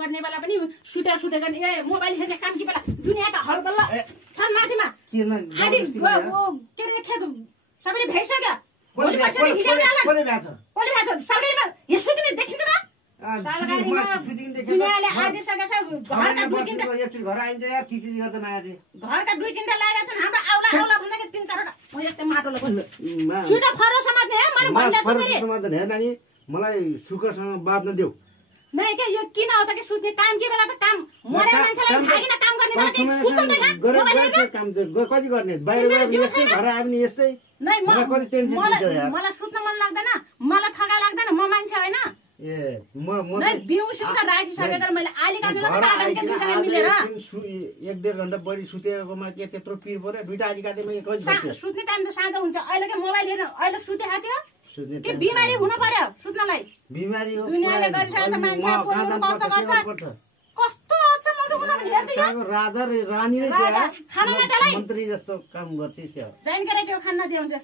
गर्ने बेला पनि सुतेर ए मोबाइल हेर्ने काम कि बेला दुनियाँका हरबल्ल छन् माथिमा आदि के रे खेत सबैले भइसक्यो भोलि पछि हिँड्ने होला कसले भ्याछ सरकारीमा यो सुतिने देखिन्छ त सरकारीमा दुनियाँले आदिसकेको छ घरका दुई तीनटा एकचोटि घर आइन्छ यार किसी गर्छ मायाले घरका दुई तीनटा लागेका छन् हाम्रो आउला भन्दाखेरि तीन चारवटा म यस्तै माटोले भन्नु छिटो फरो समात्ने हे मैले भन्दैछु समात्ने हे नानी मलाई सुखसँग बाँध्न देऊ नै के यो किन हो त के सुत्ने काम के बेला त काम मरे मान्छेलाई थाकिन काम गर्ने बेला के सुत्दैन काम कति गर्ने बाहिर यस्तै घर आयो भने यस्तै नै कति टेन्सन दिन्छ यार मलाई सुत्न मन लाग्दैन मलाई थका लाग्दैन म मान्छे हैन ए म नै बिउसिउ त राखिसकेर मैले आली काटेर काटेर के दुईजना मिलेर 1.5 घण्टा बढी सुतेकोमा के त्यत्रो पिर पर्यो दुईटा आली काटे मैले कति सक्छु सुत्ने टाइम त साँझ हुन्छ अहिले के मोबाइल हेर्न अहिले सुते हात्यो के बिमारी हुनु पर्यो सुत्नलाई बिमारी हो दुनियाले गरिसकेको मान्छे कस्तो गर्छ कस्तो छ म त कुन हेर्दै राजा रानी नै छ खाना नचालाई मन्त्री जस्तो काम गर्छ जानकारी त्यो खाना दिन्छ